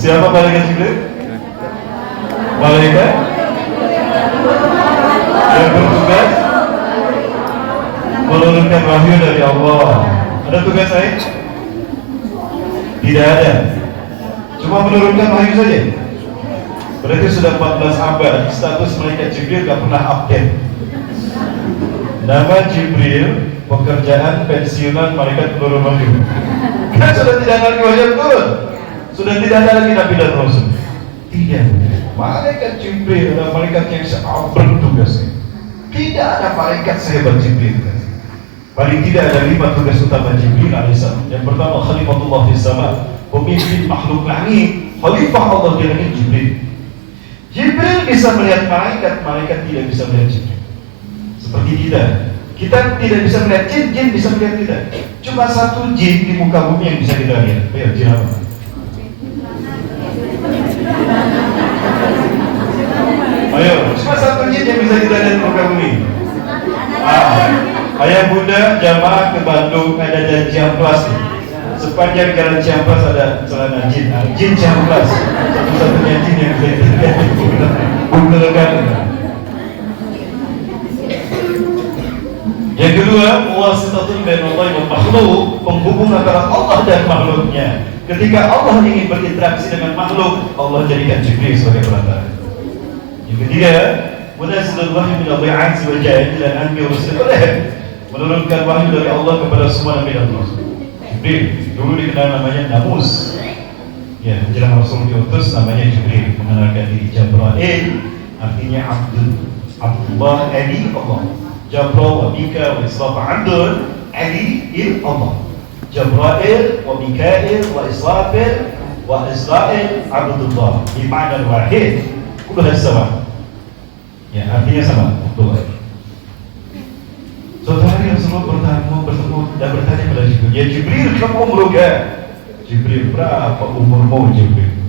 Siapa malaikat Jibril? Malaikat yang bertugas menurunkan wahyu dari Allah. Ada tugas lain? Tidak ada. Cuma menurunkan wahyu saja. Berarti sudah 14 abad status malaikat Jibril gak pernah update. Nama Jibril, pekerjaan pensiunan malaikat penurun wahyu. Kan sudah tidak ada lagi wahyu turun. Sudah tidak ada lagi nabi dan rasul. Tidak. Malaikat Jibril adalah malaikat yang sangat bertugas. Tidak ada malaikat sehebat Jibril. Paling tidak ada 5 tugas utama Jibril alaihissalam. Yang pertama, khalifatullah fis sama, pemimpin makhluk langit, khalifah Allah di langit Jibril. Jibril bisa melihat malaikat, malaikat tidak bisa melihat Jibril. Seperti kita tidak bisa melihat jin, jin bisa melihat kita. Cuma satu jin di muka bumi yang bisa kita lihat. Ayo, jin apa? Ayo, cuma satu jin yang bisa kita lihat di muka bumi. Ayah bunda jamaah ke Bandung ada Ciamplas nih. Sepanjang jalan Ciamplas ada celana jin. Jin Ciamplas, satu-satunya jin yang bisa dilihat di Google-kan. Yang kedua, muwasitatul bainallahi wal makhluk, penghubung antara Allah dan makhluknya. Ketika Allah ingin berinteraksi dengan makhluk, Allah jadikan Jibril sebagai perantara. Yang ketiga, munazzilul wahyi min Allah azza wa jalla ila anbiya wa rusul. Menurunkan wahyu dari Allah kepada semua nabi dan rasul. Jibril dulu dikenal namanya Namus. Ya, menjelang Rasul diutus namanya Jibril, mengenalkan diri. Jabrail artinya Abdullah Ali Allah. Jabrail wa Mika wa Israfil Abdul Ali Allah. Jabrail wa Mikail wa Israfil wa Israel Abdullah. Di ma'na wahid, kulluha sama. Ya, artinya sama, Abdullah. Suatu hari Rasulullah bertemu dan bertanya kepada Jibril, ya Jibril, kamu umur gak? Jibril, berapa umurmu Jibril?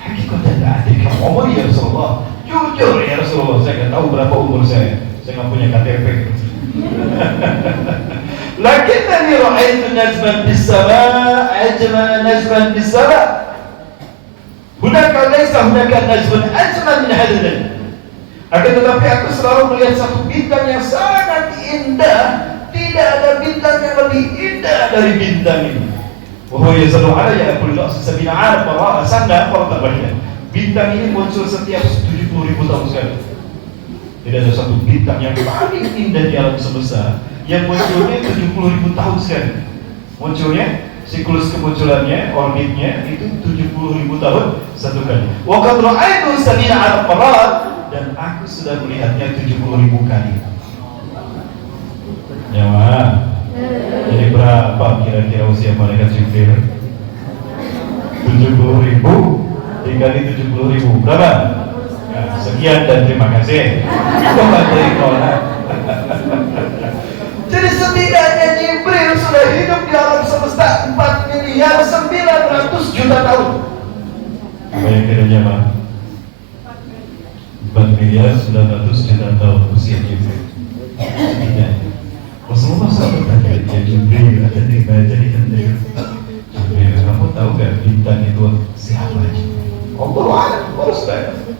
Hakikatnya tidak ada kamu umur ya Rasulullah. Jujur ya Rasulullah, saya nggak tahu berapa umur saya nggak punya KTP. Lakinnani ra'aitu najman bis sama' ajma najman bis sama'. Hunaka laysa hunaka najman ajma min hadha. Akan tetapi aku selalu melihat satu bintang yang sangat indah. Tidak ada bintang yang lebih indah dari bintang ini. Wahyu yazadu alaiya kullu sabina alam wa sanna wa tabariya. Bintang ini muncul setiap 70.000 tahun sekali. Tidak ada satu bintang yang paling indah di alam semesta yang munculnya 70.000 tahun sekali. Munculnya, siklus kemunculannya, orbitnya itu 70.000 tahun satu kali. Wa qad ra'aitu sabina alam marat, dan aku sudah melihatnya 70.000 kali. Ya ma. Jadi berapa kira-kira usia malaikat Jibril? 70.000 dikali 70.000 berapa? Nah, sekian dan terima kasih. Jadi setidaknya Jibril sudah hidup di alam semesta 4.900.000.000 tahun. Apa yang kiranya Pak? 4.900.000.000 tahun usia Jibril. Setidaknya Rasulullah SAW bertanya, ya Jibril, ada tiba jadi Jibril, kamu tahu gak bintang itu siapa Jibril? Allah harus tahu.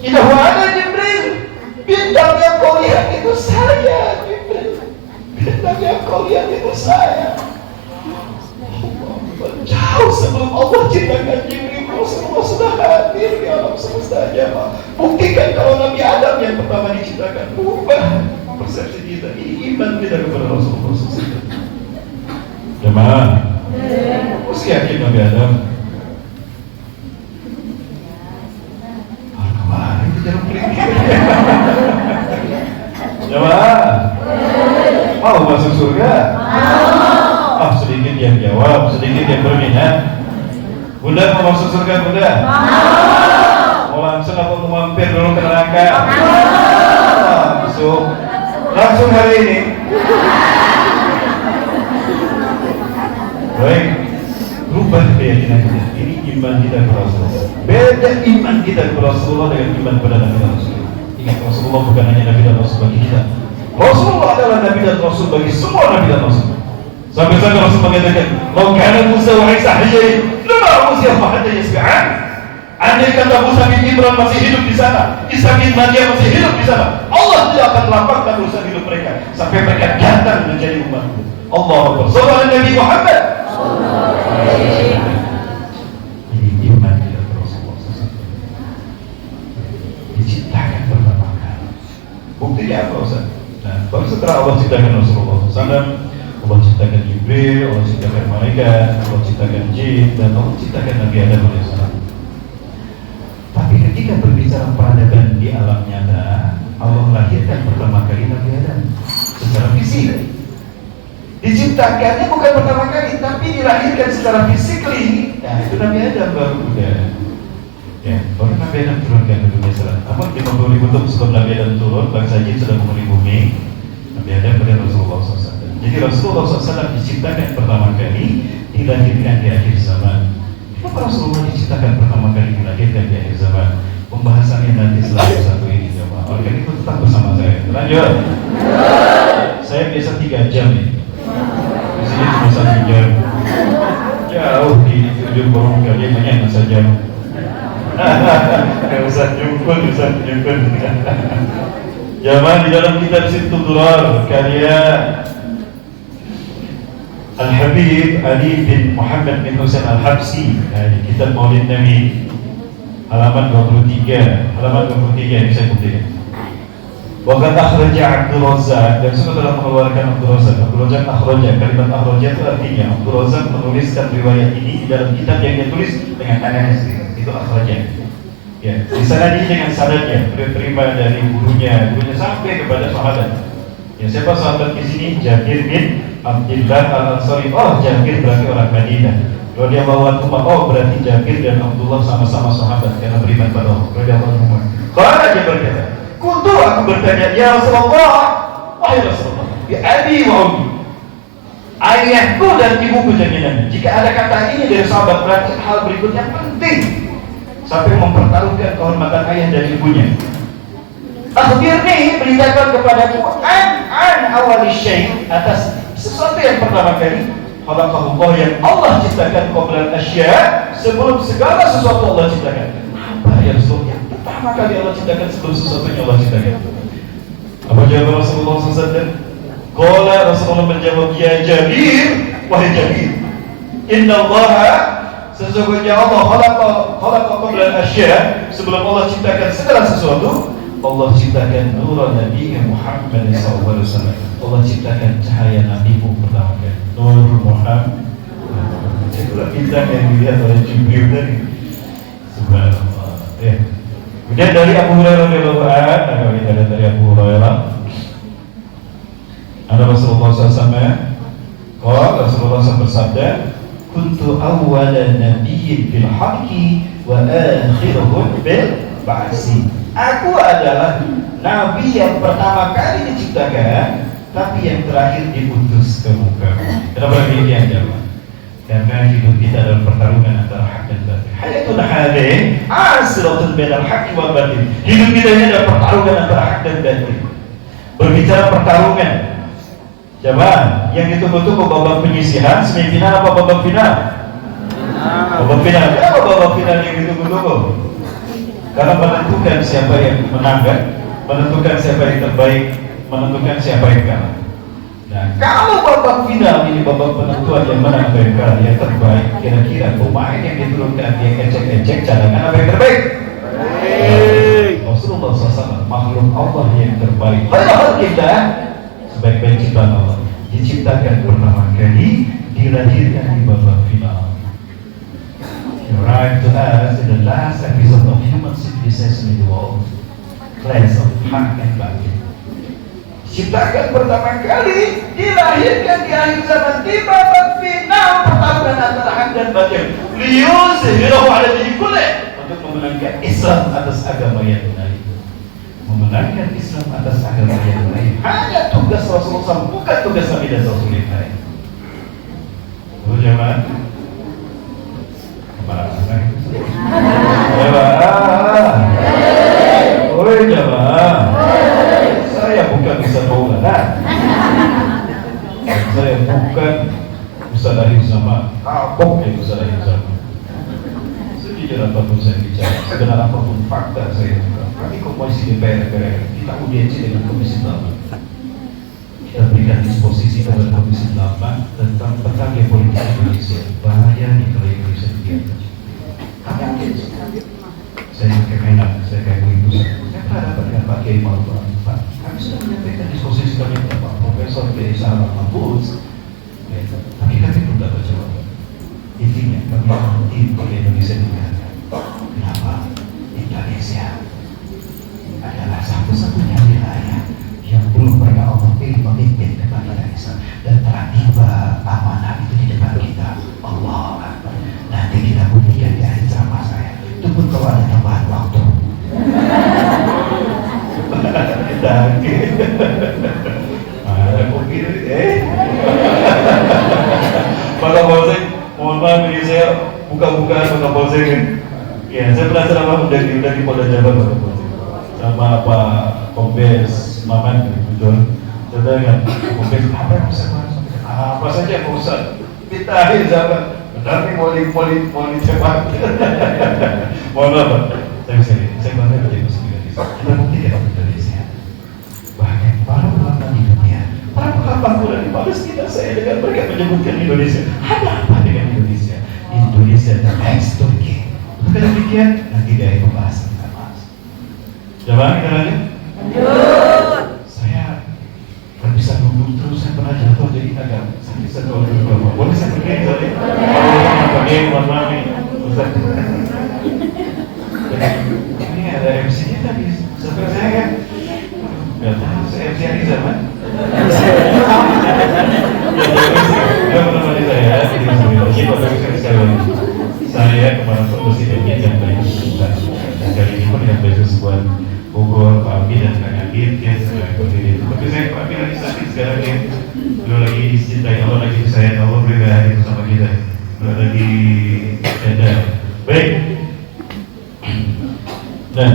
Tidak ada Jibril, bintang yang kau lihat itu saya Jibril. Bintang yang kau lihat itu saya. Jauh sebelum Allah ciptakan Jibril, Rasulullah sudah hadir di alam semesta aja. Buktikan kalau Nabi Adam yang pertama diciptakan, ubah persepsi kita, ini iman kita kepada Rasulullah SAW. Jemaah, mesti yakin Nabi Adam. Kemarin itu jarum kelingking. Jemaah, mau masuk surga? Sedikit yang jawab, sedikit yang berminat. Bunda mau masuk surga Bunda? Mau langsung apa mau mampir dulu ke neraka? Langsung hari ini. Baik, rubah keyakinan kita. Ini iman kita kepada Rasulullah. Beda iman kita kepada Rasulullah dengan iman kepada Nabi dan Rasul. Ingat, Rasulullah bukan hanya Nabi dan Rasul bagi kita. Rasulullah adalah Nabi dan Rasul bagi semua Nabi dan Rasul. Sampai-sampai Rasul mengatakan, "Kalau kana Musa wa Isa hayyin, lama Musa fa hadda Andai kata Musa bin Imran masih hidup di sana, Isa bin Maryam masih hidup di sana, Allah tidak akan lapangkan urusan hidup mereka sampai mereka datang menjadi umatku. Allahu Akbar. Sallallahu Nabi Muhammad. Ini iman kita Rasulullah SAW. Diciptakan pertama kali. Buktinya apa Ustaz? Nah, baru setelah Allah ciptakan Rasulullah SAW, Allah ciptakan Jibril, Allah ciptakan malaikat, Allah ciptakan jin, dan Allah ciptakan Nabi Adam AS. Tapi ketika berbicara peradaban di alam nyata, Allah lahirkan pertama kali Nabi Adam secara fisik. Diciptakannya bukan pertama kali, tapi dilahirkan secara fisik. Nah, itu Nabi Adam baru udah. Ya, baru Nabi Adam turunkan ke dunia salat. Namun 50.000 tahun sebelum Nabi Adam turun, bangsa jin sudah menghuni bumi. Nabi Adam pada Rasulullah SAW. Jadi Rasulullah SAW diciptakan pertama kali, dilahirkan di akhir zaman. Kenapa Rasulullah diciptakan pertama kali, dilahirkan di akhir zaman? Pembahasannya nanti setelah satu ini, coba. Oleh karena itu tetap bersama saya. Lanjut. Saya biasa 3 jam nih. Di sini cuma 1 jam. Jauh di ujung borong kali banyak saja. Ustaz Jungkun. Zaman di dalam kitab Sittut Durar karya Al-Habib Ali bin Muhammad bin Husain Al-Habsi, kitab Maulid Nabi, halaman 23 ini saya buktikan. Waqad akhraja Abdul Razzaq, dan sudah telah mengeluarkan Abdul Razzaq. Kalimat akhraja itu artinya Abdul Razzaq menuliskan riwayat ini di dalam kitab yang dia tulis dengan tangannya sendiri. Itu akhraja. Ya, di sana ini dengan sanadnya, beliau terima dari gurunya sampai kepada sahabat. Ya, siapa sahabat di sini? Jabir bin Abdullah Al-Ansari. Oh, Jabir berarti orang Madinah. Radhiyallahu anhu. Oh, berarti Jabir dan Abdullah sama-sama sahabat karena beriman pada Allah. Radhiyallahu anhu. Kalau dia berkata, "Kuntu aku bertanya, ya Rasulullah, wahai Rasulullah, ya abi wa ummi, ayahku dan ibuku jaminan." Jika ada kata ini dari sahabat, berarti hal berikutnya penting sampai mempertaruhkan kehormatan ayah dan ibunya. Akhbirni, beritakan kepadaku an awali syai', atas sesuatu yang pertama kali khalaqahullah, yang Allah ciptakan qabla al-asya', sebelum segala sesuatu Allah ciptakan. Apa ya Rasulullah? Yang pertama kali Allah ciptakan sebelum sesuatu yang Allah ciptakan. Apa jawab Rasulullah SAW? Qala, Rasulullah menjawab, ya Jabir, wahai Jabir, inna Allah, sesungguhnya Allah khalaqa qabla al-asya', sebelum Allah ciptakan segala sesuatu, Allah ciptakan nur Nabi Muhammad SAW. Allah ciptakan cahaya Nabi pertama kali, Nur Muhammad. Itulah bintang yang dilihat oleh Jibril tadi. Subhanallah. Ya. Kemudian dari Abu Hurairah radhiyallahu anhu, ada dari Abu Hurairah, ada Rasulullah SAW. Rasulullah SAW bersabda, "Kuntu awwala nabiyyin bil haqqi wa akhiruhum bil ba'si." Aku adalah nabi yang pertama kali diciptakan, tapi yang terakhir diutus ke muka. Kenapa demikian jawab? Karena hidup kita adalah pertarungan antara hak dan batil. Hayatun hadin asratun bainal haqqi wal batil. Hidup kita ini adalah pertarungan antara hak dan batil. Berbicara pertarungan, coba yang ditunggu-tunggu babak penyisihan, semifinal apa babak final? Babak final. Kenapa babak final yang ditunggu-tunggu? Karena menentukan siapa yang menang, menentukan siapa yang terbaik, menentukan siapa yang kalah. Nah, kalau babak final ini babak penentuan yang menang atau yang kalah, yang terbaik, kira-kira pemain yang diturunkan, yang ecek-ecek, cadangan apa yang terbaik? Rasulullah SAW, makhluk Allah yang terbaik. Padahal kita sebaik-baik ciptaan Allah, diciptakan pertama kali, dilahirkan di babak final. Arrived to us in the last episode of human civilization in the world, class of hak and batil. Ciptakan pertama kali, dilahirkan di akhir zaman, di babak final pertarungan antara hak dan batil. Liyuzhirahu ala dini kullih, untuk memenangkan Islam atas agama yang lain. Memenangkan Islam atas agama yang lain hanya tugas Rasulullah SAW, bukan tugas Nabi dan Rasul yang lain. Jemaah, jemaah, saya bukan Ustaz Maulana, saya bukan Ustaz Ahli Zaman, kapok ya Ustaz Ahli Zaman. Jadi jujur apapun saya bicara, sebenar apapun fakta saya. Kami Komisi DPR kita audiensi dengan Komisi 8. Kita berikan disposisi kepada Komisi 8 tentang peta geopolitik Indonesia. Bahaya nih kalau Indonesia dibiarkan. Kami audiensi. Saya pakai Menak, saya kayak ibu saya berhadapan dengan Pak Kiai Ma'ruf Amin. Pak, kami sudah menyampaikan disposisi kami kepada Pak Profesor Kiai Sahabat Mahfuz. Tapi kami belum dapat jawaban. Intinya kami nanti oleh Indonesia dibiarkan. Kenapa? Indonesia adalah satu-satunya wilayah yang belum pernah Allah pilih pemimpin kepada Islam, dan telah tiba amanah itu di depan kita. Allah Akbar. Nanti kita buktikan di akhir ceramah saya. Tunggu kalau ada tambahan waktu. Ada kopi Pak Kapolsek, mohon maaf ini saya buka-buka Pak Kapolsek kan. Ya, saya pernah ceramah udah di Polda Jabar Pak Kapolsek sama Pak Kombes Maman betul. Saya kan Kombes apa saja Pak Ustaz. Kita akhir zaman nanti mau cepat. Mohon maaf Pak. Saya bangga menjadi muslim Indonesia. Kita buktikan Indonesia. Bahkan para ulama di dunia, para pengamat di Palestina, saya dengan mereka menyebutkan Indonesia. Ada apa dengan Indonesia? Indonesia dan ex Turki. Bukan demikian, nanti dari pembahasan kita bahas. Jawab caranya? Saya kan bisa duduk terus, saya pernah jatuh jadi agak sakit satu dulu. Boleh saya berdiri tadi? Pakai warna ini, Ustaz. Ini ada MC-nya tadi, sampai saya kan? Gak tahu, saya MC hari zaman. Ya menemani saya, jadi saya kemarin Presiden yang baik dan kali ini pun yang baik sebuah Bogor, Pak Abi dan Kang Adit ya seperti itu. Tapi saya Pak Abi lagi sakit sekarang ya, beliau lagi dicintai Allah, lagi disayang Allah, beliau gak hadir bersama kita, beliau lagi ada. Baik. Nah,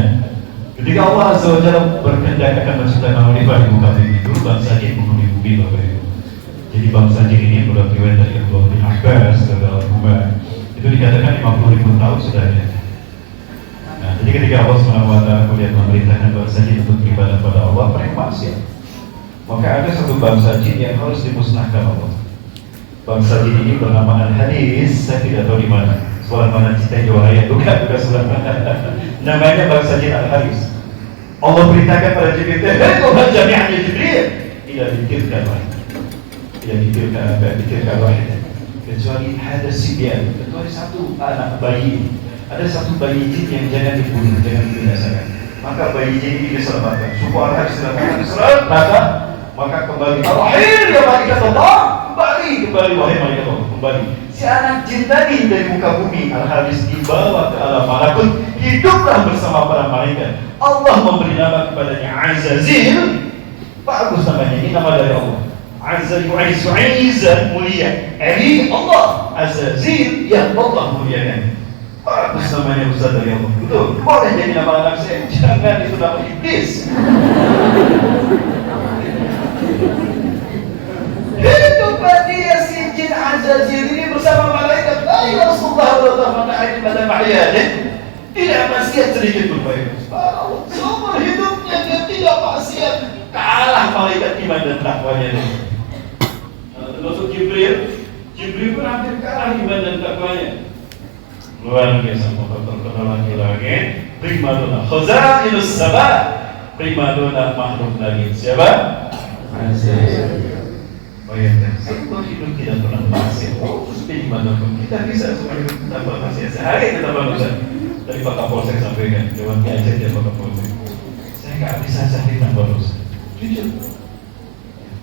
ketika Allah Azza wa Jalla berkehendak akan menciptakan khalifah di muka bumi itu, bangsa jin menghuni bumi Bapak Ibu. Jadi bangsa jin ini menurut riwayat dari Abdullah bin Abbas dalam Umar itu dikatakan 50.000 tahun sudah ada. Nah, jadi ketika Allah SWT kemudian memerintahkan bangsa jin untuk beribadah pada Allah, mereka maksiat. Maka ada satu bangsa jin yang harus dimusnahkan Allah. Bangsa jin ini bernama Al-Hadis, saya tidak tahu di mana. Sekolah mana cita Johaya, bukan sekolah mana. Namanya bangsa jin Al-Haris. Allah beritakan pada Jibril, "Hei jami'an ya Jibril, tidak dikirkan wahid. Tidak dikirkan wahid. Kecuali ada sibyan, kecuali satu anak bayi. Ada satu bayi jin yang jangan dibunuh, jangan dibinasakan. Maka bayi jin ini diselamatkan. Suku Al-Haris diselamatkan, maka kembali. Al-Rahim ya malaikat Allah, kembali wahai malaikat Allah, kembali. Si anak jin tadi dari muka bumi Al-Haris dibawa ke alam malakut, hiduplah bersama para malaikat. Allah memberi nama kepadanya Azazil. Bagus namanya, ini nama dari Allah. Azizan mulia. Ini Allah. Azazil yang Allah muliakan. Bagus namanya Ustaz dari Allah. Betul. Boleh jadi nama anak saya. Jangan itu nama iblis. Hiduplah dia si jin Azazil ini bersama malaikat. Ya Rasulullah pada mahyadih. Tidak maksiat sedikit pun baik. Seumur hidupnya dia tidak maksiat. Kalah malaikat iman dan takwanya ini. Termasuk Jibril pun hampir kalah iman dan takwanya. Luar biasa, maka terkenal lagi primadona Khazainus Sama, primadona makhluk langit. Siapa? Azazil. Bayangkan, seumur hidup tidak pernah maksiat. Terus primadona kita bisa seumur hidup tanpa maksiat. Sehari kita barusan. Dari Pak Kapolsek sampaikan, jawabnya aja dia Pak Kapolsek. Saya nggak bisa cari tambah dosa. Jujur.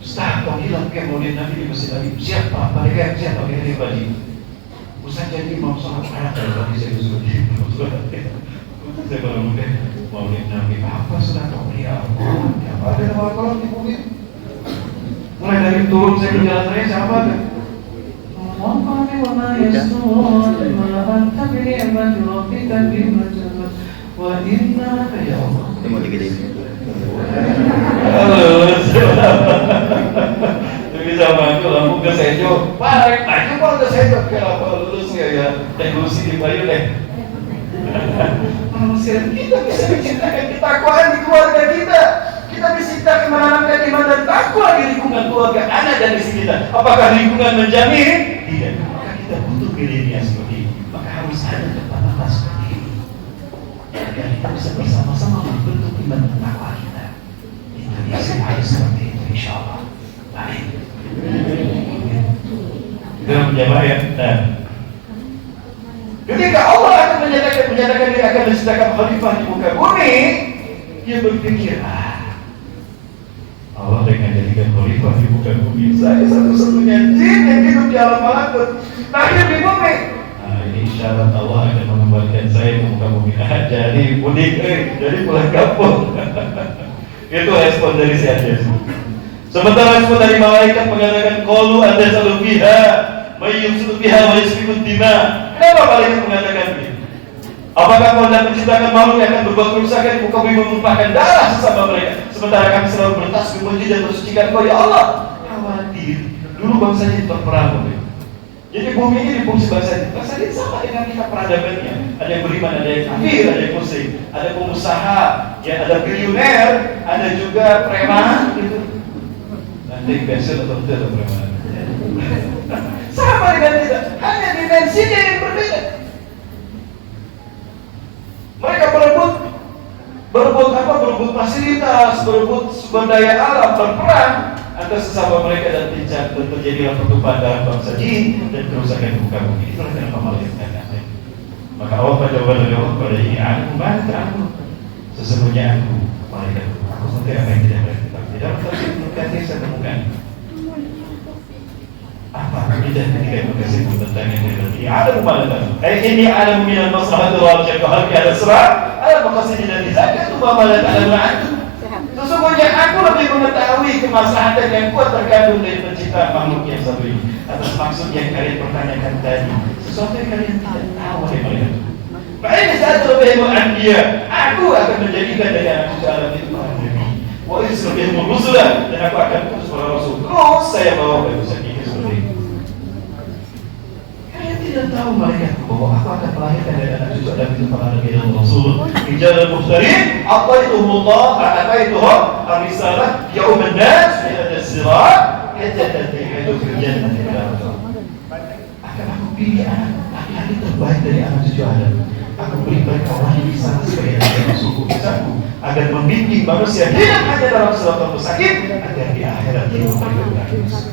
Ustaz, kau bilang ke Maulid Nabi di Masjid Nabi, siapa? Mereka siapa? Mereka di Bali. Ustaz jadi imam sholat anak dari Bali saya disuruh. Saya kalau mungkin Maulid Nabi apa sudah kau lihat? Apa ada nama kalau di bumi? Mulai dari turun saya ke jalan raya siapa ada? وما يسرون ما أنت بنعمة ربك بمجنون وإنك يا الله. Jadi zaman itu lampu ke Sejo, Pak, itu kok ke Sejo kenapa lulusnya ya? Teknologi di Bayu deh. presiden, kita bisa menciptakan ketakwaan di keluarga kita. Kita bisa menanamkan iman dan takwa di lingkungan keluarga anak dan istri kita. Apakah lingkungan menjamin? Tidak. Maka kita butuh milenial seperti ini. Maka harus ada tempat-tempat seperti ini. Agar kita bisa bersama-sama membentuk iman dan takwa kita. Indonesia harus seperti itu, insya Allah. Amin. Kita menjawab ya. Nah, ketika Allah akan menyatakan dia akan menciptakan khalifah di muka bumi, dia berpikir, Allah dengan jadikan khalifah di muka bumi, saya satu-satunya jin yang hidup di alam malakut, lahir di bumi. Ini syarat Allah akan mengembalikan saya ke muka bumi. Jadi mudik, jadi pulang kampung. Itu respon dari si Anjas. Sementara respon dari malaikat mengatakan, qalu anzalu fiha mayyusulu fiha wa yasfiku dima. Kenapa malaikat mengatakan begitu? Apakah kau hendak menciptakan makhluk yang akan berbuat kerusakan di muka bumi, menumpahkan darah sesama mereka, sementara kami selalu bertasbih memuji dan mensucikan Kau, ya Allah? Khawatir. Dulu bangsa ini berperang, jadi bumi ini difungsi bangsa ini. Bangsa ini sama dengan kita peradabannya. Ada yang beriman, ada yang kafir, ada yang musyrik, ada pengusaha, ya ada bilioner, ada juga preman, gitu. Nanti pensiun atau tidak preman. Sama dengan kita, hanya dimensinya yang berbeda. Mereka berebut fasilitas, berebut sumber daya alam, berperang antara sesama mereka dan terjadilah pertumpahan darah bangsa jin dan kerusakan di muka bumi. Itulah kenapa malaikat datang. Maka Allah berjawab dari Allah kepada ini, aku sesungguhnya aku malaikat, aku sendiri apa yang tidak boleh kita tidak bertafsir saya temukan. Apa tidak ketika berkesimpul tentang yang berarti ada malaikat. Ini ada minal maslahatul wajib kalau ada serah, ada makasih dan zakat itu malaikat ada berarti. Sesungguhnya aku lebih mengetahui kemaslahatan yang kuat terkandung dari penciptaan makhluk yang satu ini. Atas maksud yang kalian pertanyakan tadi, sesuatu yang kalian tidak tahu oleh mereka. Makanya saat lebih dia, aku akan menjadikan dari anak cucu Adam itu para nabi. Wa isbihim rusulan, dan aku akan utus para rasul. Terus saya bawa ke usaha ini seperti itu. Kalian tidak tahu mereka bahwa aku akan melahirkan dari anak cucu Adam itu para nabi dan rasul. Rijal al-mukhtarin, ataituhumullah, ataituhum ar-risalah yauman nas fi hadha sirat, yatatayyadu fil jannati akan aku pilih anak laki-laki terbaik dari anak cucu Adam. Aku beri mereka wahyu di sana sebagai anak suku kisahku agar membimbing manusia hidup hanya dalam siratal mustaqim agar di akhirat hidup mereka berhasil.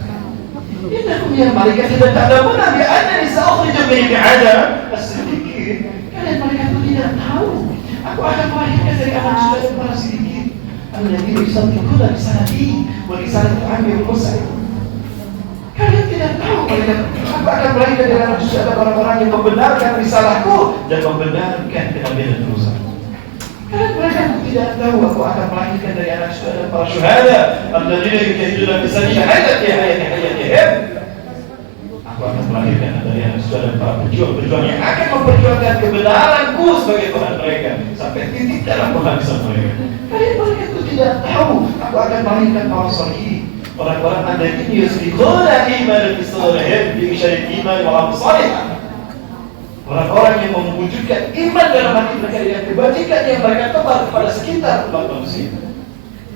Ini aku yang malaikat tidak ada benar di ada di sa'ukhriju min ada as-siddiqin. Kalian malaikat itu tidak tahu. Aku akan melahirkan dari anak cucu Adam para siddiqin. Alladzi yusaddiquna risalati wa risalatu amir musa. Kalian tidak tahu mereka. Aku akan melahirkan dari anak cucu ada orang-orang yang membenarkan risalahku dan membenarkan kenabian dan urusan. Kalian mereka tidak tahu aku akan melahirkan dari anak cucu ada para syuhada alladzina yujahiduna fi sabilillahi hayatihim. Aku akan melahirkan dari anak cucu ada para pejuang-pejuang yang akan memperjuangkan kebenaranku sebagai Tuhan mereka sampai titik dalam penghabisan mereka. Kalian mereka itu tidak tahu aku akan melahirkan para sholihin. Orang-orang anda ini yusbiquna iman bisalihim bi isyarat iman wa amal salih. Orang-orang yang mewujudkan iman dalam hati mereka dengan kebajikan yang mereka tebar kepada sekitar umat manusia.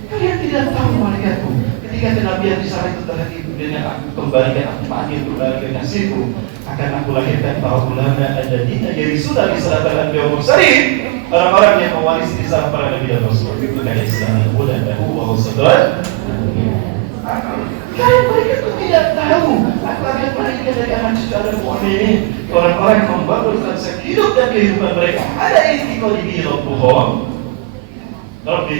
Kalian tidak tahu malaikatku ketika kenabian di sana itu terhadap dengan aku kembalikan aku panggil kembali kasihku akan aku lahirkan para ulama alladzina yarisuna risalatal anbiya wal mursalin, orang-orang yang mewarisi risalah para nabi dan rasul. Itu kan Islam dan wa sadad. Kalian mereka itu tidak tahu aku akan melahirkan dari anak cucu Adam mu'minin, orang-orang yang membangun konsep hidup dan kehidupan mereka ada istiqomah ini Rabbuhum Rabbi,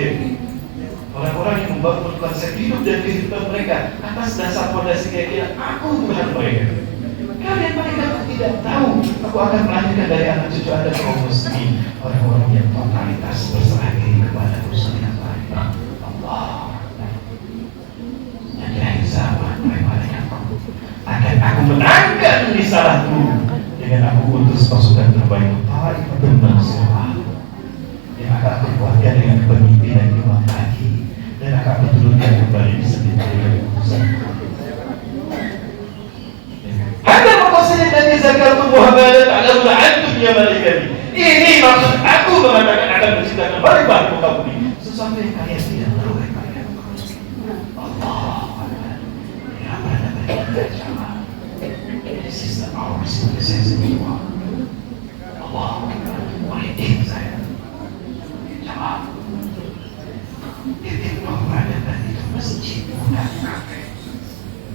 orang-orang yang membangun konsep hidup dan kehidupan mereka atas dasar fondasi keyakinan aku Tuhan mereka. Kalian mereka itu tidak tahu aku akan melahirkan dari anak cucu Adam kaum muslimin, orang-orang yang totalitas berserah diri kepada urusan yang lain. Allah akan aku menangkan risalahku dengan aku utus pasukan terbaik Taif dan Mansur yang akan aku kuatkan dengan pemimpinan Imam Mahdi dan akan aku turunkan kembali di setiap utusan. Hadza maqasid dan zakartu muhammadan ala antum ya malaikati. Ini maksud aku mengatakan qabli. Sesuatu yang kalian tidak tahu dari kalian. Allah. Ya benar-benar jamaah. This is the our responsibility. Allah. Wahidin saya. Jamaah. Titik peradaban itu masjid, bukan kafe,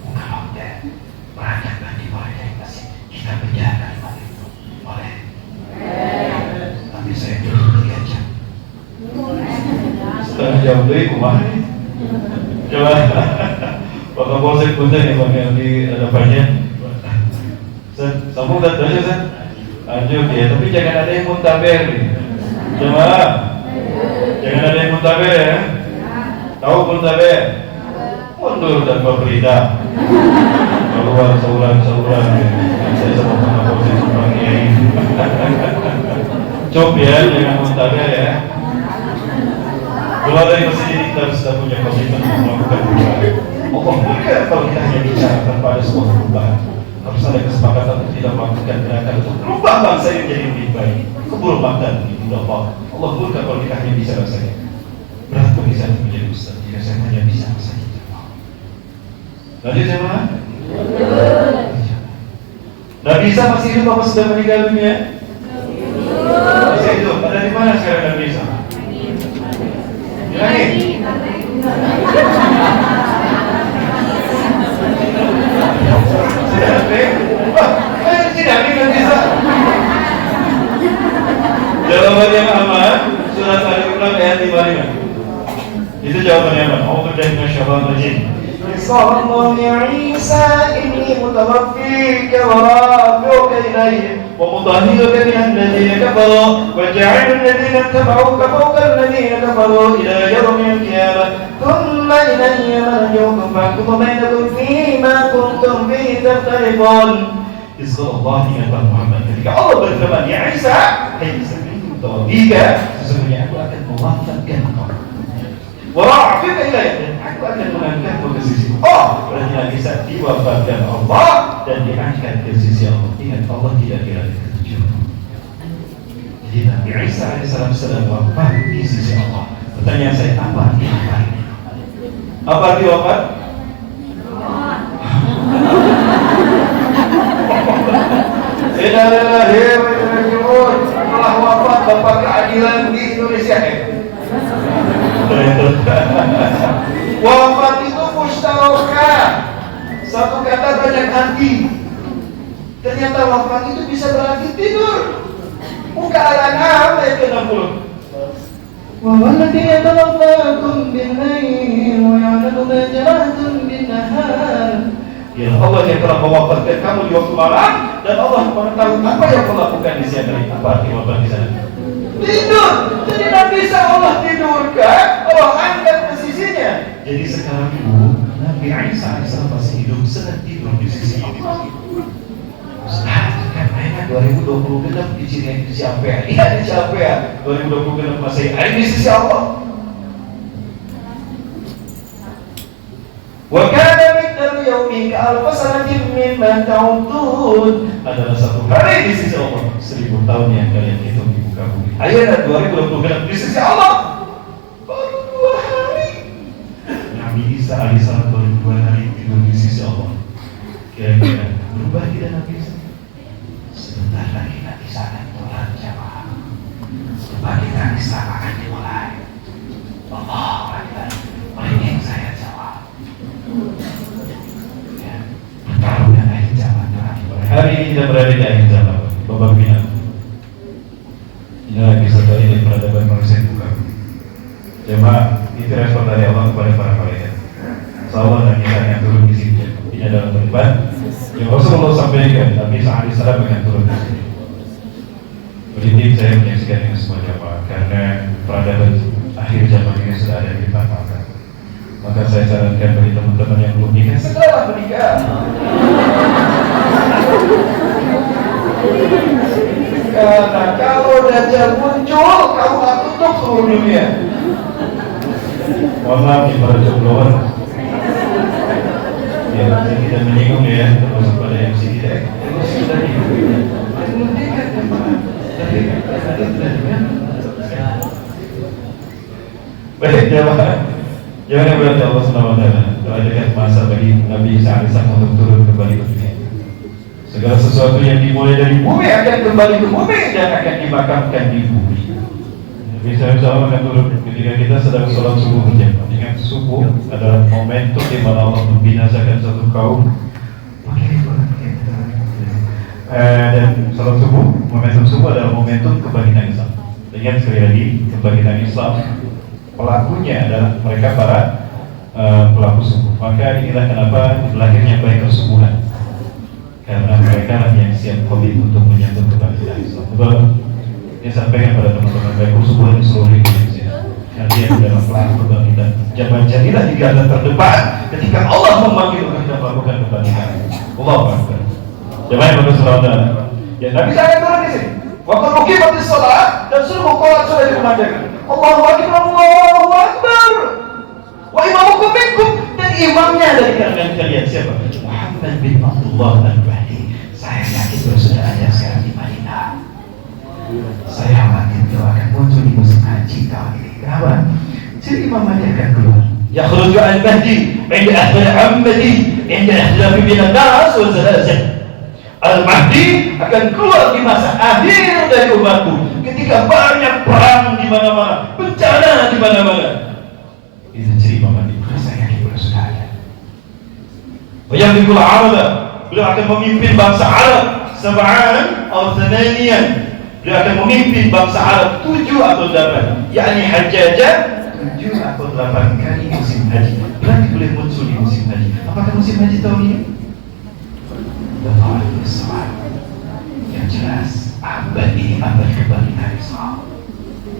bukan hotel. Peradaban di bawah masjid. Kita berjalan itu boleh. Tapi saya dulu 3 jam. Setengah jam dari rumah ini. Coba Pak Kapolsek Punten yang pakai di hadapannya. Sambung dan aja Sen. Lanjut ya, tapi jangan ada yang muntaber nih. Jemaah. Jangan ada yang muntaber ya. Tahu muntaber? Mundur dan berberita. Keluar sauran-sauran. Saya sama Pak Kapolsek sebagai Cop ya, jangan muntaber ya. Keluar dari masjid ini kita sudah punya komitmen untuk melakukan perubahan. Allah berikan kalau kita hanya bicara tanpa ada sebuah perubahan. Harus ada kesepakatan untuk tidak melakukan gerakan untuk merubah bangsa yang jadi lebih baik. Keberubatan itu Allah. Allah berikan kalau kita hanya bicara saja. Berat bisa menjadi ustaz jika saya hanya bicara saja. Lanjut jemaah. Nabi Isa masih hidup apa sudah meninggal dunia? Masih hidup. Ada di mana sekarang Nabi Isa? Di langit. Jawaban yang aman, surat Al-Imran ayat 55. Itu jawaban yang aman. A'udzubillahi minasyaitonir rajim. Sallallahu ya Isa inni mutawaffika wa rafi'uka ilayya wa mutahhiruka minal ladzina kafaru wa ja'ilul ladzina ittaba'uka fawqa alladhina kafaru ila yawmil qiyamah thumma ilayya marji'ukum fahkum bainakum fima kuntum fihi takhtalifun. Sallallahu alaihi wa Muhammad. Ketika Allah berfirman, ya Isa, hai Isa, mutawaffika, sesungguhnya aku akan mewafatkan engkau. Wa rafi'uka ilayya, dan aku akan mengangkatmu ke sisi Allah. Berarti Nabi Isa diwafatkan Allah dan diangkat ke sisi Allah. Ingat, Allah tidak kira ketujuh. Jadi Nabi Isa alaihissalam sedang wafat di sisi Allah. Pertanyaan saya, apa arti wafat? Apa arti wafat? Telah wafat Bapak Keadilan di Indonesia. Wafat itu mustarokah, satu kata banyak arti. Ternyata wafat itu bisa berarti tidur. Muka Al-An'am ayat ke-60. Wa walladina tawaffakum bil-lail wa ya'lamu ma jarahtum bin-nahar. Ya Allah yang telah mewafatkan kamu di waktu malam dan Allah mengetahui apa yang kau lakukan di siang hari. Apa arti wafat di sana? Tidur. Jadi Nabi Isa Allah tidurkan, Allah angkat ke sisinya. Jadi sekarang Nabi Isa alaihissalam masih hidup, sedang tidur di sisi Allah. Ustaz, kan mainnya 2020 genap di sini di siapa ya? Iya di siapa ya? 2020 genap masih ada di sisi Allah. Wa kana mithlu yawmika alfa sanatin mimma ta'udun. Adalah satu hari di sisi Allah, 1000 tahun yang kalian hitung di muka bumi. Ayat 2020 genap di sisi Allah baru 2 hari. Nabi Isa alaihissalam baru 2 hari tidur di sisi Allah. Kira-kira berubah tidak Nabi Isa? Sebentar lagi Nabi Isa akan turun jamaah. Kebangkitan Islam akan dimulai. Allah Akbar. Merinding saya jamaah. Pertarungan akhir zaman. Hari ini kita berada di akhir zaman. Bapak Bina. Inilah kisah tadi dari peradaban manusia yang buka. Jemaah, itu respon dari Allah kepada para malaikat. Insyaallah dan kita akan turun di sini. Ini adalah perintah yang Rasulullah sampaikan. Nabi Isa alaihissalam akan turun di sini. Berhenti saya menyaksikan ini semua jemaah karena peradaban akhir zaman ini sudah ada di mata. Maka saya sarankan bagi teman-teman yang belum nikah, segeralah menikah. Karena kalau Dajjal muncul, kamu akan tutup seluruh dunia. Mohon maaf nih para jombloan. Ya, kita menyinggung ya, termasuk pada MC kita. MC kita nih. Baik, jangan berarti Allah SWT telah dekat masa bagi Nabi Isa AS untuk turun kembali ke dunia. Segala sesuatu yang dimulai dari bumi akan kembali ke bumi dan akan dimakamkan di bumi. Nabi Isa AS akan turun ketika kita sedang sholat subuh berjamaah. Ingat, subuh adalah momentum di mana Allah membinasakan satu kaum. Dan sholat subuh, momentum subuh adalah momentum kebangkitan Islam. Ingat sekali lagi, kebangkitan Islam pelakunya adalah mereka para pelaku subuh. Maka inilah kenapa lahirnya baik persubuhan, karena mereka lah yang siap komit untuk menyambut kebangkitan Islam. Betul? Dia sampaikan pada teman-teman baik persubuhan di seluruh Indonesia. Kalian adalah pelaku kebangkitan. Jangan jadilah di garda terdepan ketika Allah memanggil kita melakukan kebangkitan. Allahu Akbar. Jemaah yang bersaudara. Ya, Nabi saya turun di sini. Waktu uqimatis shalah dan seluruh qolat sudah dikumandangkan. Allahu Akbar, Allahu Akbar. Wa imamukum minkum, dan imamnya dari kalangan kalian siapa? Muhammad bin Abdullah al-Bahdi. Saya yakin sudah ada sekarang di Madinah. Saya khawatir beliau akan muncul di musim haji tahun ini. Kenapa? Jadi imam Mahdi akan keluar. Yakhruju al-Mahdi 'inda ahli al-'ammati 'inda ikhtilafi min an-nas wa zalazil. Al-Mahdi akan keluar di masa akhir dari umatku ketika banyak perang di mana-mana, bencana di mana-mana. Itu ciri Imam Mahdi. Saya yakin beliau sudah ada. Wayamlikul Arab, beliau akan memimpin bangsa Arab sab'an atau thamaniyan. Beliau akan memimpin bangsa Arab 7 atau 8, yakni hajjajah 7 atau 8 kali musim haji. Berarti boleh muncul di musim haji. Apakah musim haji tahun ini? Betul, Islam. Yang jelas, abad ini abad kebangkitan Islam.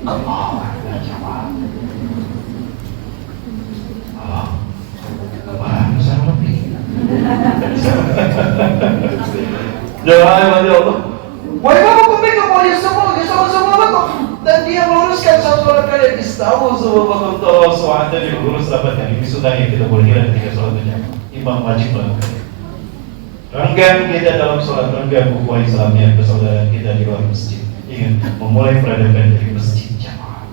Allahu Akbar, jamaah. Allah, kemana besar lebih? Jamaah yang Allah. Wahai mereka boleh semua betul. Dan dia meluruskan satu orang kalian istawu semua betul. Soalnya dia lurus dapat yang ini sudah yang kita boleh kira ketika sholat berjamaah. Imam wajib melakukan. Renggang kita dalam sholat, renggang ukhuwah Islamiyah persaudaraan kita di luar masjid. Ingat, memulai peradaban dari masjid jamaah.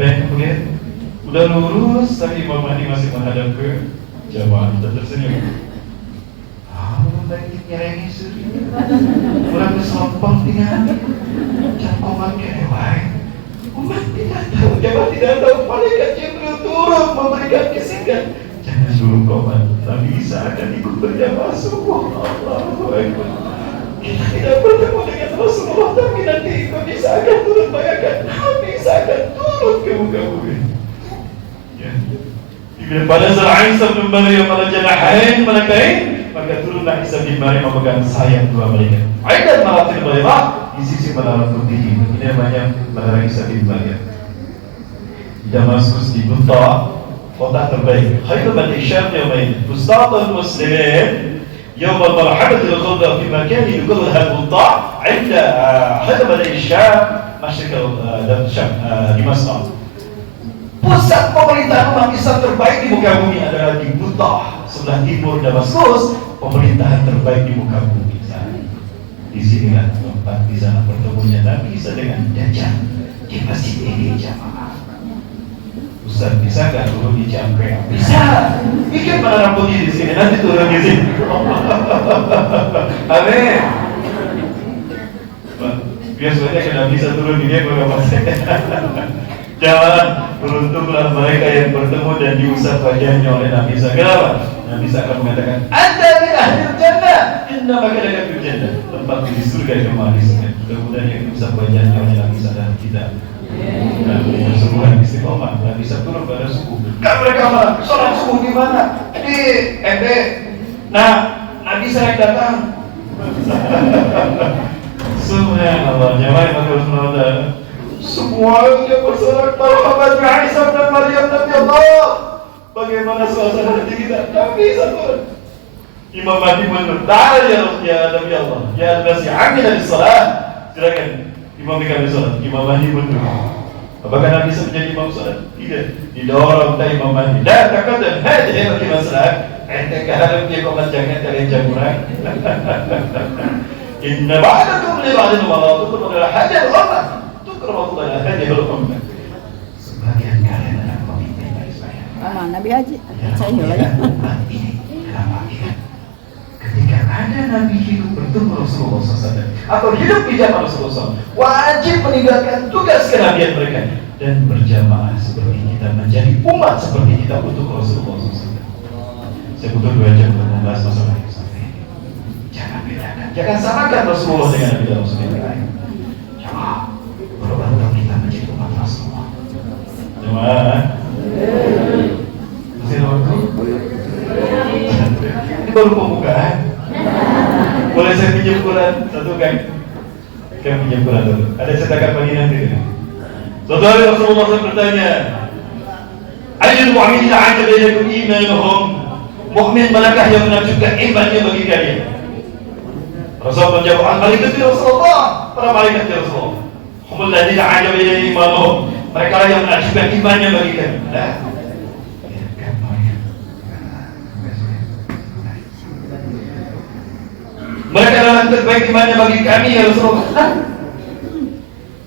Baik, kemudian udah lurus, tapi Imam Mahdi masih menghadap ke jamaah. Kita tersenyum. Baik nyerengi suri. Orang kesompong tinggal. Cangkoman kelewai. Umat tidak tahu, jamaah tidak tahu. Malaikat Jibril turun memberikan kisikan. Jangan suruh koman, Nabi Isa akan ikut berjamaah subuh. Allahu Akbar. Kita tidak bertemu dengan Rasulullah, tapi nanti Nabi Isa akan turun. Bayangkan, Nabi Isa akan turun ke muka bumi. Ya. Pada saat Isa bin Maryam ala janahain malakain, maka turunlah Isa bin Maryam memegang sayap dua malaikat. Aidan malatil baydah di sisi menara putih. Ini namanya menara Isa bin Maryam. Di Damaskus di Buta. Kota terbaik. Khairu bani Syam yawmain. Fustat al-muslimin يوم المرحلة الغربة في مكان يقول لها البطاع عند خير بني الشام مشرق الشام دمشق. Pusat pemerintahan umat Islam terbaik di muka bumi adalah di Buta, sebelah timur Damaskus. Pemerintahan terbaik di muka bumi. Di sinilah tempat di sana pertemuannya Nabi Isa dengan Dajjal di masjid ini jamaah. Ustaz, bisa gak turun di Jangkrik? Bisa. Bikin menara putih di sini, nanti turun di sini. Amin. Biasanya kena bisa turun di dia kalau masih. Jangan beruntunglah mereka yang bertemu dan diusap wajahnya oleh Nabi Isa. Kenapa? Nabi Isa akan mengatakan, Anda min ahlil jannah, inna maka dekat di jannah. Tempat di surga yang manisnya. Mudah-mudahan yang diusap wajahnya oleh Nabi Isa dan kita. Dan bersebuah istiqomah, Nabi Isa turun pada subuh. Kan mereka malah, sholat subuh di mana? Di MB. Nah, Nabi Isa yang datang. Subhanallah, jamaah yang harus menonton. Semuanya bersorak Muhammad bin Isa dan Maryam Nabi Allah. Bagaimana suasana hati kita? Nabi Isa turun. Imam Mahdi menurut ya Nabi Allah. Ya Al-Masih Amin dari salat. Silakan Imam kami salat. Imam Mahdi mundur. Apakah Nabi Isa menjadi imam salat? Tidak. Didorong oleh Imam Mahdi. La taqaddam hadhihi al-masalah. Anda keharap dia jangan kalian jamuran. Inna ba'dakum li ba'din wa la tuqra hajal ummah. Tuqra Allah hadhihi al-ummah. sebagian kalian adalah pemimpin dari saya. Nabi Haji. Saya ya. Ini kenapa ya? Ketika ada Nabi hidup bertemu Rasulullah SAW atau hidup di zaman Rasulullah SAW, wajib meninggalkan tugas kenabian mereka dan berjamaah seperti kita, menjadi umat seperti kita untuk Rasulullah SAW. Saya butuh 2 jam untuk membahas masalah ini. Jangan bedakan, jangan samakan Rasulullah dengan Nabi Rasulullah lain. Jangan berubah kita menjadi umat Rasulullah. Jemaah, masih waktu? Ini baru pembukaan. Boleh saya pinjam Quran satu kan? Kita pinjam Quran dulu. Ada cetakan pagi nanti. Suatu hari Rasulullah SAW bertanya, Ayyul mu'minina 'ajaba ilaykum imanuhum. Mukmin manakah yang menunjukkan imannya bagi kalian? Rasulullah menjawab, al-malaikat ya Rasulullah. Para malaikat ya Rasulullah. Humul ladzina 'ajaba ilayhim imanuhum. Mereka lah yang menunjukkan imannya bagi kalian. Nah, mereka adalah yang terbaik imannya bagi kami ya Rasulullah.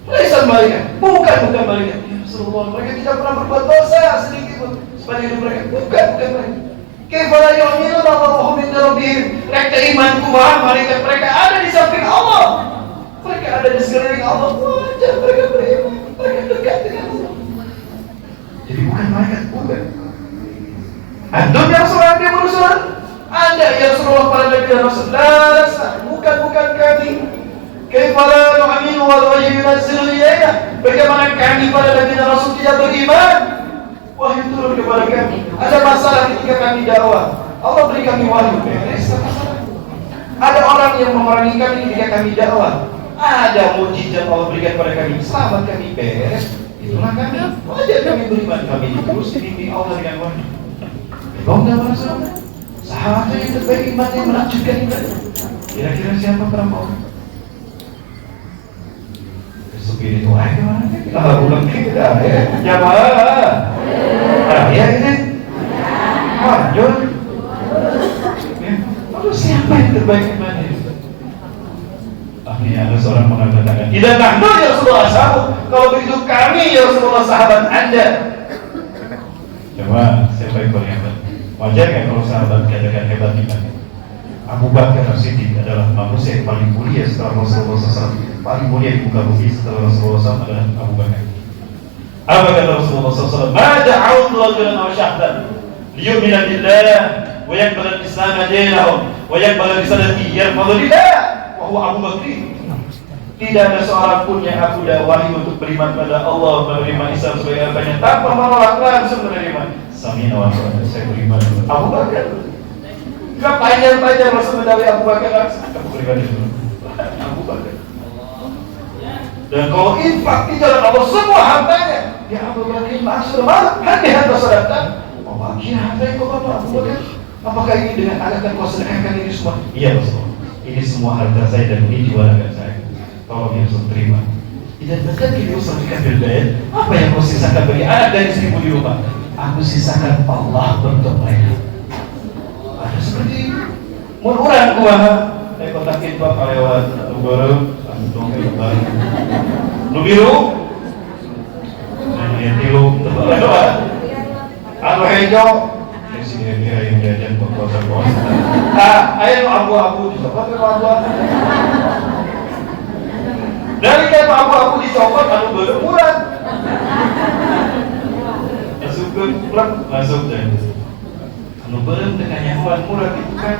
Laisa malaikat, bukan malaikat ya Rasulullah. Mereka tidak pernah berbuat dosa sedikit pun sepanjang hidup mereka. Bukan mereka. Kaifa la yu'minuna wa hum min rabbihim. Mereka iman kuat, mereka ada di samping Allah. Mereka ada di sekeliling Allah. Wajar mereka beriman. Mereka dekat dengan Allah. Jadi bukan malaikat, bukan. Antum yang seorang dia berusaha. Anda ya Rasulullah para nabi dan rasul. Bukan kami. Kaifa la nu'minu wal wahyu yunazzilu ilaina. Bagaimana kami para nabi dan rasul tidak beriman? Wahyu turun kepada kami. Ada masalah ketika kami dakwah, Allah beri kami wahyu, beres masalah. Ada orang yang memerangi kami ketika kami dakwah, ada mukjizat Allah berikan kepada kami, selamat kami, beres. Itulah kami. Wajar kami beriman, kami terus dibimbing Allah dengan wahyu. Bangga Rasulullah. Sahabat yang terbaik iman yang melanjutkan iman. Kira-kira siapa perampok? Spiritual gimana? Bukan kita ya. Jamaah. Ya ini. Lanjut. Lalu siapa yang terbaik imannya? Akhirnya ada seorang mengatakan, "Idza nahnu ya Rasulullah sahabat." Kalau begitu kami ya Rasulullah sahabat Anda. Coba siapa yang paling hebat? Wajar kan kalau sahabat katakan hebat iman? Abu Bakar As-Siddiq adalah manusia yang paling mulia setelah Rasulullah SAW. Paling mulia di muka bumi setelah Rasulullah SAW adalah Abu Bakar. Apa kata Rasulullah SAW? Ma da'awtu rajulan aw syahdan liyu'mina billah wa yaqbala al-islam dinahum wa yaqbala risalati yarfadhu lillah wa huwa Abu Bakr. Tidak ada seorang pun yang aku dakwahi untuk beriman pada Allah, menerima Islam sebagai agamanya tanpa menolak langsung menerima. Samina wa ta'ala, saya beriman Abu Bakar. Tidak panjang-panjang Rasul mendakwahi Abu Bakar langsung. Aku beriman itu Abu Bakar. Dan kalau infak di jalan Allah semua hartanya, ya Abu Bakar maksud malam hati harta sedekah. Oh bagi harta yang kau bawa Abu Bakar. Apakah ini dengan akan kau sedekahkan ini semua? Iya Rasul. Ini semua harta saya dan ini jualan saya. Tolong ya Rasul terima. Tidak betul kita usah dikasih bayar. Apa yang kau sisakan bagi anak dan istrimu di rumah? Aku sisakan Allah untuk mereka. Ada seperti itu. Mun urang kumaha? Kotak infak lewat guru, antum lebar. Nu biru. Ini tilu tebal lewat. Anu hejo. Di sini dia yang jajan pokok-pokok. Ayo abu-abu dicopot abu-abu. Dari kan abu-abu dicopot anu beureum murah. Masuk deh. Anu beureum teh nyahuan murah itu kan.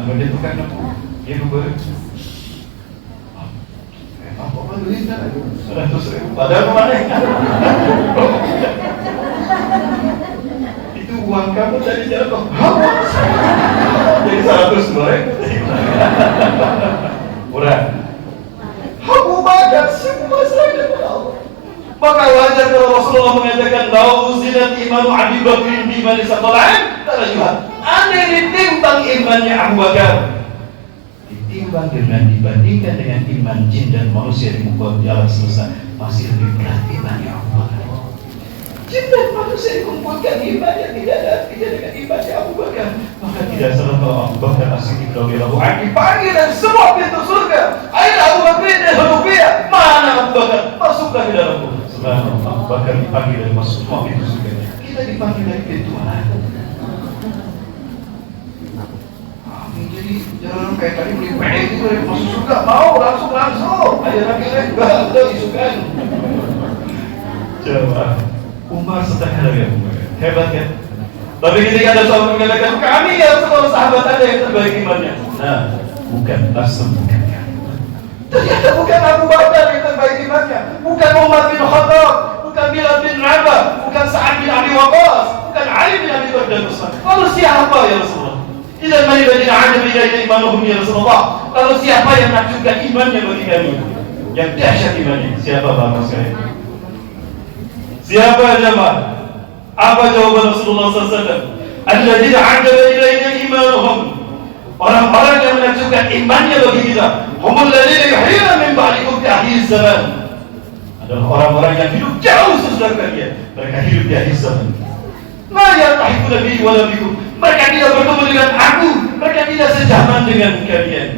Anu dia tukang nemu, dia nu beureum. Apa duit kan? 100.000 padahal kemana? Itu uang kamu tadi jatuh. Jadi 100 goreng. Murah. Abu Bakar semua serahkan kepada Allah. Maka wajar kalau Rasulullah mengatakan lau zinat imanu Abi Bakr bi imani saqalain tarayuha. Andai ditimbang imannya Abu Bakar, ditimbang dengan dibandingkan dengan iman jin dan manusia di muka alam semesta, masih lebih berat imannya Abu Bakar. Jin dan manusia dikumpulkan imannya tidak dengan imannya Abu Bakar. Maka tidak salah kalau Abu Bakar As-Siddiq radhiyallahu anhu dipanggil dan semua pintu surga. Aina Abu Bakr dan Rubiah. Mana Abu Bakar? Masuklah ke dalam surga. Subhanallah. akan dipanggil dari masuk semua pintu surga. Kita dipanggil dari pintu mana? Jadi jangan kayak tadi beli PD itu dari masuk surga, mau langsung. Ayo lagi udah disukai. Coba Umar setengah dari Umar, hebat kan? Tapi ketika ada sahabat mengatakan kami ya semua sahabat ada yang terbaik imannya. Nah, bukan langsung bukan. Ternyata bukan Abu Bakar yang terbaik imannya, bukan Umar bin Khattab, bukan Bilal bin Rabah, bukan Sa'ad bin Abi Waqqas, bukan Ali bin Abi Thalib dan Utsman. Lalu siapa ya Rasulullah? Idzan man yadina ajab ilaina imanuhum ya Rasulullah. Lalu siapa yang menakjubkan imannya bagi kami? Yang dahsyat imannya. Siapa Bapak sekalian? Siapa jemaah? Apa jawaban Rasulullah SAW? Alladzina ajaba ilaina imanuhum. Orang-orang yang menakjubkan imannya bagi kita. Humul ladzina yuhyuna min ba'dikum fi akhir zaman. Adalah orang-orang yang hidup jauh sesudah kalian. Mereka hidup di akhir zaman. Ma yatahiqu nabi wa nabikum. Mereka tidak bertemu dengan aku. Mereka tidak sejaman dengan kalian.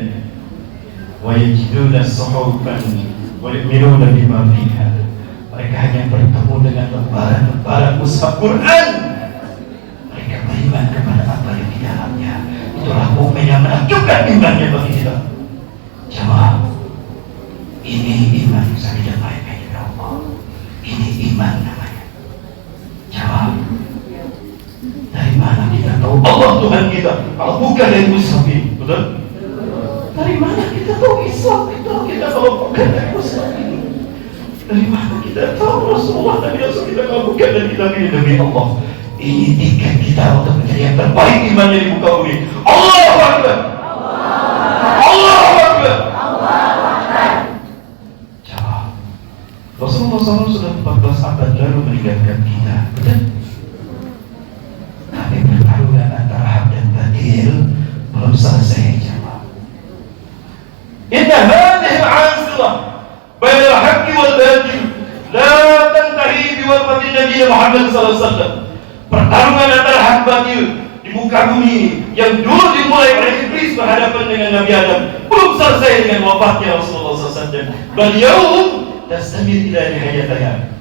Wa yajiduna suhufan wa yu'minuna bima fiha. Mereka hanya bertemu dengan lembaran-lembaran mushaf Quran. Mereka beriman kepada apa yang di dalamnya. Itulah mukmin yang menakjubkan imannya bagi kita. Jemaah, ini iman yang saya dapatkan dari Allah. Ini iman namanya. Jemaah, dari mana kita tahu Allah Tuhan kita? Kalau bukan dari mushaf ini, betul? Dari mana kita tahu Islam itu kita kalau bukan dari mushaf ini? Dari mana kita tahu Rasulullah dan Rasul kita kalau bukan dari kitab ini demi Allah? Ini tiket kita untuk menjadi yang terbaik imannya di muka bumi. Allahu Akbar. Allahu Akbar. Jawab. Rasulullah SAW sudah 14 abad lalu meninggalkan kita, betul? Tapi pertarungan antara hak dan batil belum selesai. Jawab. Inna hadhihi al-'asirah baina al-haqqi wal batil la tantahi bi wafati Nabi Muhammad sallallahu alaihi wasallam. Pertarungan antara hak batil di muka bumi yang dulu dimulai oleh iblis berhadapan dengan Nabi Adam belum selesai dengan wafatnya Rasulullah SAW. Bal yaum tastamir ila nihayatiha.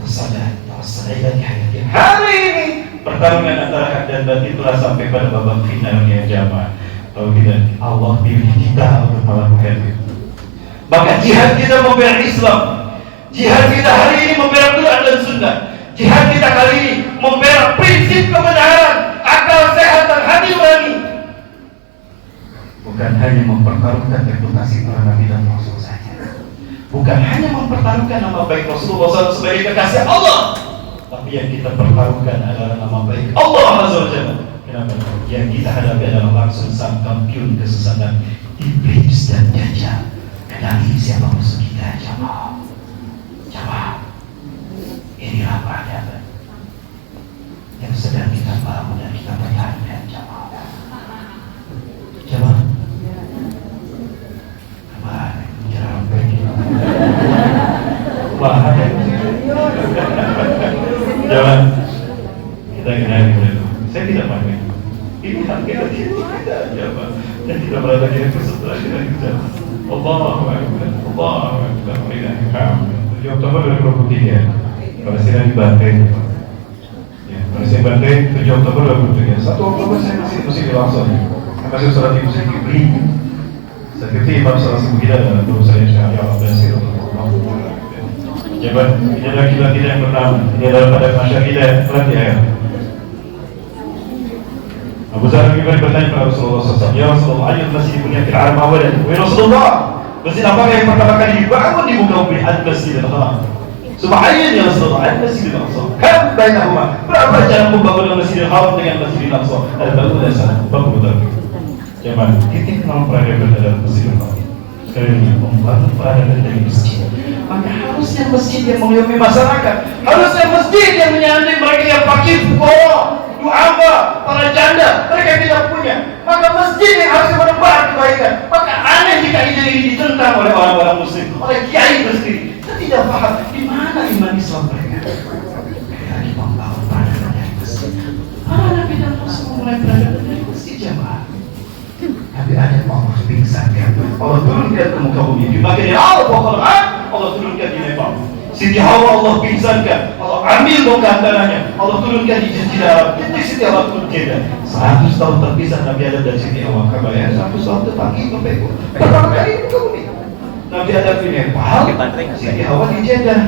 Terselesai ila nihayatiha. Hari ini pertarungan antara hak dan batil telah sampai pada babak finalnya jamaah. Kalau tidak Allah pilih kita untuk melakukan itu. Maka jihad kita membela Islam. Jihad kita hari ini membela Quran dan Sunnah. Jihad kita kali ini membela prinsip kebenaran, akal sehat dan hati nurani. Bukan hanya mempertaruhkan reputasi para nabi dan rasul saja. Bukan hanya mempertaruhkan nama baik Rasulullah SAW sebagai kekasih Allah, tapi yang kita pertaruhkan adalah nama baik Allah Azza wa Jalla. Kenapa? Yang kita hadapi adalah langsung sang kampiun kesesatan iblis dan dajjal. Kenali siapa musuh kita, jamaah. Jamaah. Inilah peradaban yang sedang kita bangun dan kita pertahankan, jamaah. Jamaah. Kemana? Jangan pergi. Bahaya. Jangan. Kita kenali dulu. Saya tidak pakai. Ini hak kita, jamaah. Dan kita berada di atas setelah kita. Allahu Akbar. Allahu Akbar. Tujuh Oktober 2023. Palestina di Banten. Ya, Palestina Banten 7 Oktober 2023. 1 Oktober saya masih di Langsor. Saya masih sholat di Masjid Kibli. Saya kira imam salah satu kita adalah guru saya Syekh Abdul Basir. Jabat, ini adalah kita yang pertama. Ini adalah pada masyarakat kita pelatihan. Abu Zar Al-Ghifari bertanya kepada Rasulullah SAW, ya Rasulullah, ayyul masjid bunya fil alam awalan? Wahai Rasulullah, masjid apakah yang pertama kali dibangun di muka bumi? Al-Masjidil Haram. Subhanallah ya Rasulullah, Al-Masjidil Aqsa. Kam bainahuma? Berapa jarak membangun Masjidil Haram dengan Masjidil Aqsa? Al-Baqul sana, Baqul Darbi. Jaman, kita kenal peradaban dalam Masjidil Haram. Sekali lagi, membangun peradaban dari masjid. Maka harusnya masjid yang mengayomi masyarakat. Harusnya masjid yang menyanding mereka yang fakir, fuqara, du'afa, para janda, mereka yang tidak punya. Maka masjid yang harus menebar kebaikan. Maka aneh jika ini ditentang oleh orang-orang muslim, oleh kiai sendiri. Kita tidak paham di mana iman Islam mereka. Mereka lagi membangun peradaban dari masjid. Para nabi dan rasul memulai peradaban dari masjid, jamaah. Tapi ada Allah pingsan kan? Allah turunkan ke muka bumi. Di bagian Allah turunkan di Nepal. Siti Hawa Allah pingsankan, Allah ambil bongkar tanahnya, Allah turunkan di Jazirah Arab. Itu Siti Hawa pun tiada. 100 tahun terpisah Nabi Adam dan Siti Hawa. Kabarnya 100 tahun terpanggil kembali. Pertama kali buka bumi. Nabi Adam ini paham. Siti Hawa di Jeddah.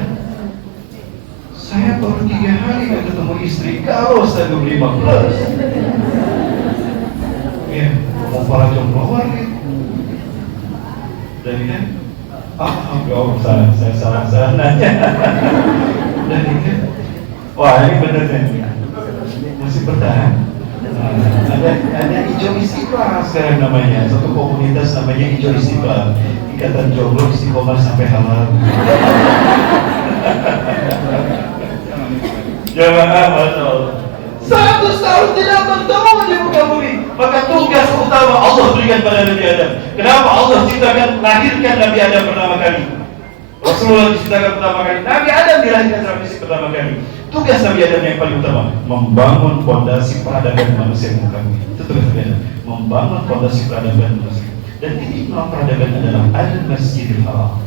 Saya baru 3 hari gak ketemu istri. Kalau saya belum 15. Ya, mau para jomblo lagi. Dan ini saya salah nanya. Dan ini, wah ini bener nih, masih bertahan. Ada hijau istiqlal sekarang namanya, satu komunitas namanya hijau istiqlal, ikatan jomblo istiqomah sampai halal. Jamaah Masya Allah, 100 tahun tidak bertemu di muka bumi. Maka tugas utama Allah berikan pada Nabi Adam. Kenapa Allah ciptakan, lahirkan Nabi Adam pertama kali? Rasulullah diciptakan pertama kali, Nabi Adam dilahirkan secara fisik pertama kali. Tugas Nabi Adam yang paling utama, membangun fondasi peradaban manusia di muka bumi. Itu tugas Nabi Adam, membangun fondasi peradaban manusia. Dan ini peradaban adalah Al-Masjidil Haram.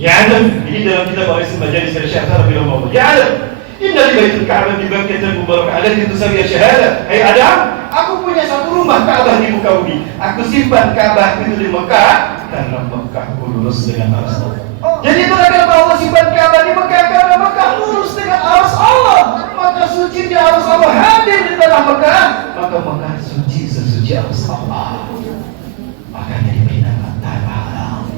Ya Adam, ini dalam kitab Al-Islam Majalis Syekh Rabi Rahimahullah. Ya Adam, inna li baitul Ka'bah di Bakkah Mubarakah alladhi tusawiya syahadah. Hai Adam, aku punya satu rumah Ka'bah di muka bumi. Aku simpan Ka'bah itu di Mekah karena Mekah lurus dengan arus Allah. Jadi itu kenapa Allah simpan Ka'bah di Mekah, karena Mekah lurus dengan arus Allah. Maka suci di arus Allah hadir di tanah Mekah. Maka Mekah suci sesuci arus Allah. Makanya diberikan tanah haram.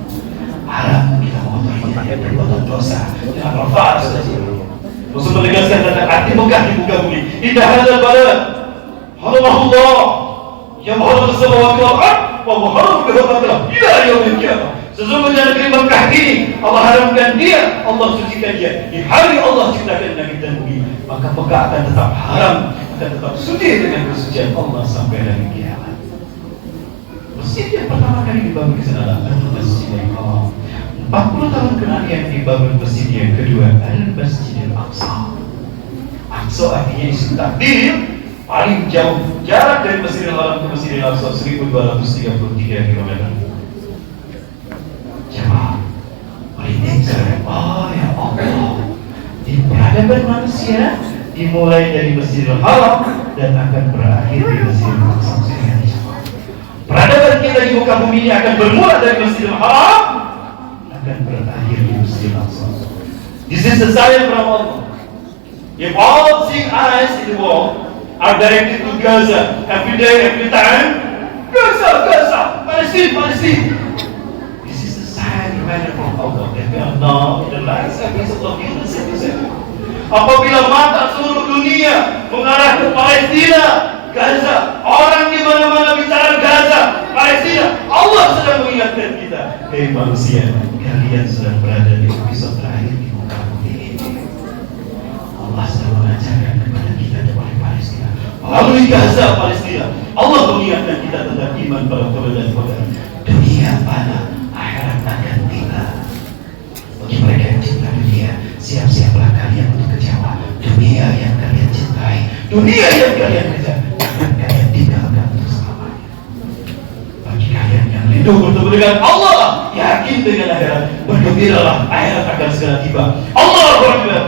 Haram kita mengotorinya dengan perbuatan dosa, dengan rafas saja. Rasul menegaskan tentang arti Mekah di muka bumi. Indah hadzal balad haramahullah yang haram as-samawati wal ard wa muharram bi hurmatillah ila yaumil qiyamah. Sesungguhnya negeri Mekah ini Allah haramkan dia, Allah sucikan dia. Di hari Allah ciptakan langit dan bumi, maka Mekah akan tetap haram, akan tetap suci dengan kesucian Allah sampai hari kiamat. Masjid yang pertama kali dibangun di sana adalah Masjidil Haram. 40 tahun kemudian dibangun masjid yang kedua, Al-Masjidil Aqsa. Aqsa artinya isim takdir, paling jauh jarak dari Masjidil Haram ke Masjidil Aqsa 1233 km. Jemaah, merinding. Oh ya Allah, di peradaban manusia dimulai dari Masjidil Haram dan akan berakhir di Masjidil Aqsa. Peradaban kita di muka bumi ini akan bermula dari Masjidil Haram, akan berakhir di Masjidil Aqsa. This is the sign from Allah. If all seeing eyes in the world are directed to Gaza every day, every time, Gaza, Palestine. This is the sign reminder from Allah that we are now in the last episode of the civil. Apabila mata seluruh dunia mengarah ke Palestina, Gaza, orang di mana-mana bicara Gaza, Palestina, Allah sedang mengingatkan kita, hei manusia, kalian sedang berada di episode terakhir di muka bumi ini. Allah sedang mengajarkan kepada kita tentang Palestina. Melalui Gaza, Palestina, Allah mengingatkan kita tentang iman para Rasul dan saudara. Dunia mana, akhirat akan tiba. Bagi mereka yang cinta dunia, siap-siaplah kalian untuk kecewa. Dunia yang kalian cintai, dunia yang kalian kejar, akan kalian tinggalkan untuk selamanya. Bagi kalian yang rindu bertemu dengan Allah, yakin dengan akhirat, bergembiralah, akhirat akan segera tiba. Allahu Akbar.